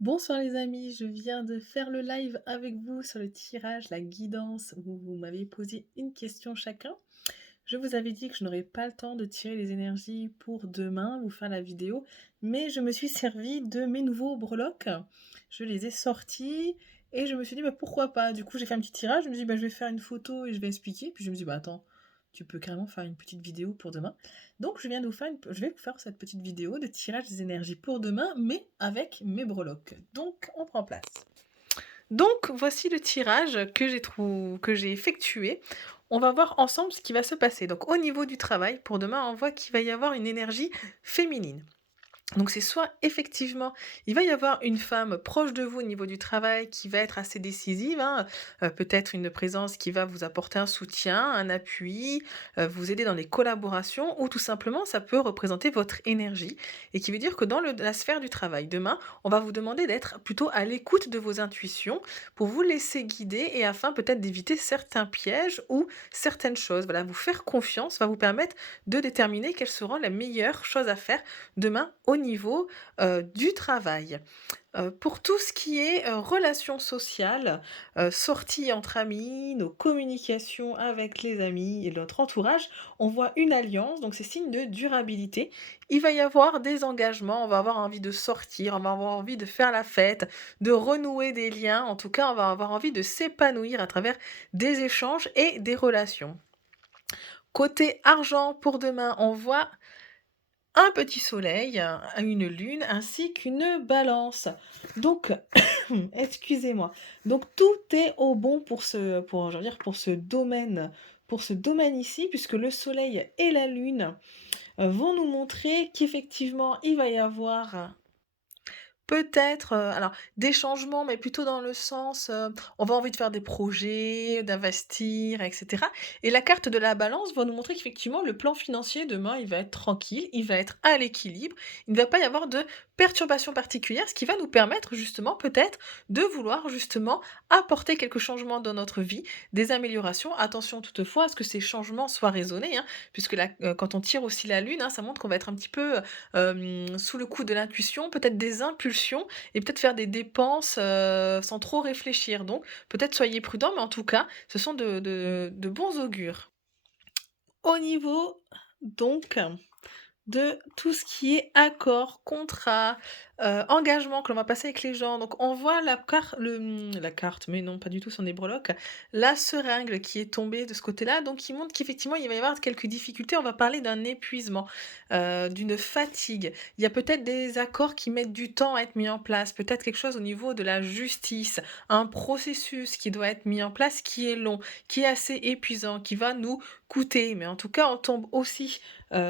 Bonsoir les amis, je viens de faire le live avec vous sur le tirage, la guidance, où vous m'avez posé une question chacun. Je vous avais dit que je n'aurais pas le temps de tirer les énergies pour demain, vous faire la vidéo, mais je me suis servi de mes nouveaux breloques. Je les ai sortis et je me suis dit, bah, pourquoi pas. Du coup, j'ai fait un petit tirage, je me suis dit, bah, je vais faire une photo et je vais expliquer. Puis je me suis dit, bah, attends, tu peux carrément faire une petite vidéo pour demain. Donc, je vais vous faire cette petite vidéo de tirage des énergies pour demain, mais avec mes breloques. Donc, on prend place. Donc, voici le tirage que j'ai effectué. On va voir ensemble ce qui va se passer. Donc, au niveau du travail, pour demain, on voit qu'il va y avoir une énergie féminine. Donc c'est soit effectivement, il va y avoir une femme proche de vous au niveau du travail qui va être assez décisive, hein, peut-être une présence qui va vous apporter un soutien, un appui, vous aider dans les collaborations ou tout simplement ça peut représenter votre énergie et qui veut dire que dans la sphère du travail, demain, on va vous demander d'être plutôt à l'écoute de vos intuitions pour vous laisser guider et afin peut-être d'éviter certains pièges ou certaines choses. Voilà, vous faire confiance va vous permettre de déterminer quelles seront les meilleures choses à faire demain au niveau du travail. Pour tout ce qui est relations sociales, sorties entre amis, nos communications avec les amis et notre entourage, on voit une alliance, donc c'est signe de durabilité. Il va y avoir des engagements, on va avoir envie de sortir, on va avoir envie de faire la fête, de renouer des liens, en tout cas on va avoir envie de s'épanouir à travers des échanges et des relations. Côté argent pour demain, on voit un petit soleil, une lune ainsi qu'une balance. Donc, excusez-moi. Donc tout est au bon je veux dire, pour ce domaine ici, puisque le soleil et la lune vont nous montrer qu'effectivement il va y avoir peut-être, alors des changements, mais plutôt dans le sens, on va envie de faire des projets, d'investir et cetera et la carte de la balance va nous montrer qu'effectivement le plan financier demain, il va être tranquille, il va être à l'équilibre. Il ne va pas y avoir de perturbations particulières, ce qui va nous permettre justement peut-être de vouloir justement apporter quelques changements dans notre vie, des améliorations. Attention toutefois à ce que ces changements soient raisonnés, hein, puisque quand on tire aussi la lune, hein, ça montre qu'on va être un petit peu, sous le coup de l'intuition, peut-être des impulsions et peut-être faire des dépenses, sans trop réfléchir. Donc peut-être soyez prudents, mais en tout cas, ce sont de bons augures. Au niveau donc de tout ce qui est accord, contrat, engagement que l'on va passer avec les gens. Donc on voit la carte, mais non, pas du tout, ce sont des breloques. La seringue qui est tombée de ce côté-là, donc qui montre qu'effectivement, il va y avoir quelques difficultés. On va parler d'un épuisement, d'une fatigue. Il y a peut-être des accords qui mettent du temps à être mis en place, peut-être quelque chose au niveau de la justice, un processus qui doit être mis en place, qui est long, qui est assez épuisant, qui va nous coûter. Mais en tout cas, on tombe aussi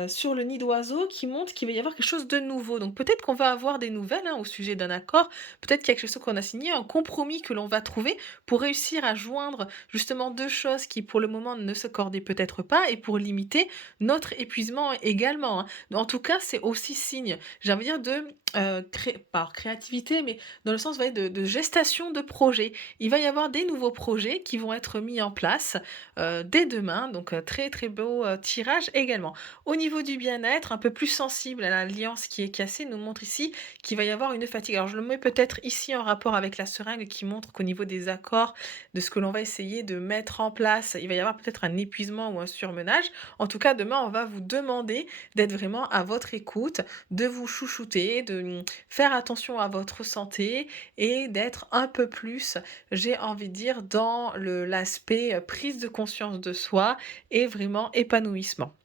sur le nid d'oiseau qui montre qu'il va y avoir quelque chose de nouveau. Donc peut-être qu'on va avoir des nouvelles, hein, au sujet d'un accord, peut-être qu'il y a quelque chose qu'on a signé, un compromis que l'on va trouver pour réussir à joindre justement 2 choses qui pour le moment ne s'accordaient peut-être pas et pour limiter notre épuisement également, hein. En tout cas, c'est aussi signe, j'ai envie de dire de, pas créativité, mais dans le sens, ouais, de gestation de projet. Il va y avoir des nouveaux projets qui vont être mis en place, dès demain, donc très, très beau, tirage également. Au niveau du bien-être, un peu plus sensible à l'alliance qui est cassée, nous montre ici qu'il va y avoir une fatigue. Alors je le mets peut-être ici en rapport avec la seringue qui montre qu'au niveau des accords, de ce que l'on va essayer de mettre en place, il va y avoir peut-être un épuisement ou un surmenage. En tout cas, demain, on va vous demander d'être vraiment à votre écoute, de vous chouchouter, de faire attention à votre santé et d'être un peu plus, j'ai envie de dire, dans l'aspect prise de conscience de soi et vraiment épanouissement.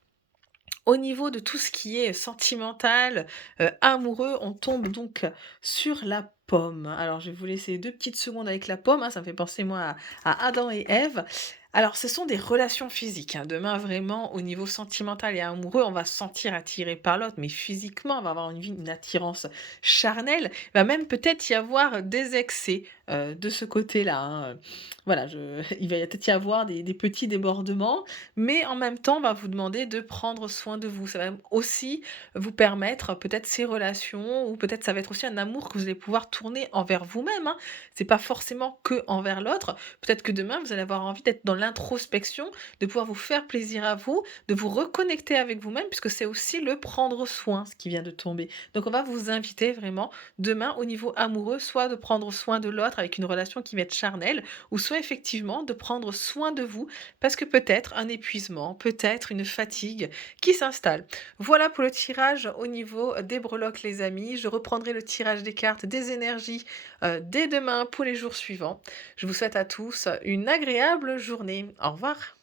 Au niveau de tout ce qui est sentimental, amoureux, on tombe donc sur la pomme. Alors je vais vous laisser 2 petites secondes avec la pomme, hein, ça me fait penser moi à Adam et Ève. Alors ce sont des relations physiques, hein. Demain vraiment au niveau sentimental et amoureux, on va se sentir attiré par l'autre, mais physiquement, on va avoir une attirance charnelle. Il va même peut-être y avoir des excès, de ce côté-là, hein, voilà, je il va peut-être y avoir des petits débordements, mais en même temps, on va vous demander de prendre soin de vous. Ça va aussi vous permettre peut-être ces relations ou peut-être ça va être aussi un amour que vous allez pouvoir tourner envers vous-même, hein. C'est pas forcément que envers l'autre. Peut-être que demain, vous allez avoir envie d'être dans l'introspection, de pouvoir vous faire plaisir à vous, de vous reconnecter avec vous-même puisque c'est aussi le prendre soin, ce qui vient de tomber. Donc on va vous inviter vraiment demain au niveau amoureux, soit de prendre soin de l'autre avec une relation qui va être charnelle ou soit effectivement de prendre soin de vous parce que peut-être un épuisement, peut-être une fatigue qui s'installe. Voilà pour le tirage au niveau des breloques les amis. Je reprendrai le tirage des cartes des énergies, dès demain pour les jours suivants. Je vous souhaite à tous une agréable journée. Au revoir.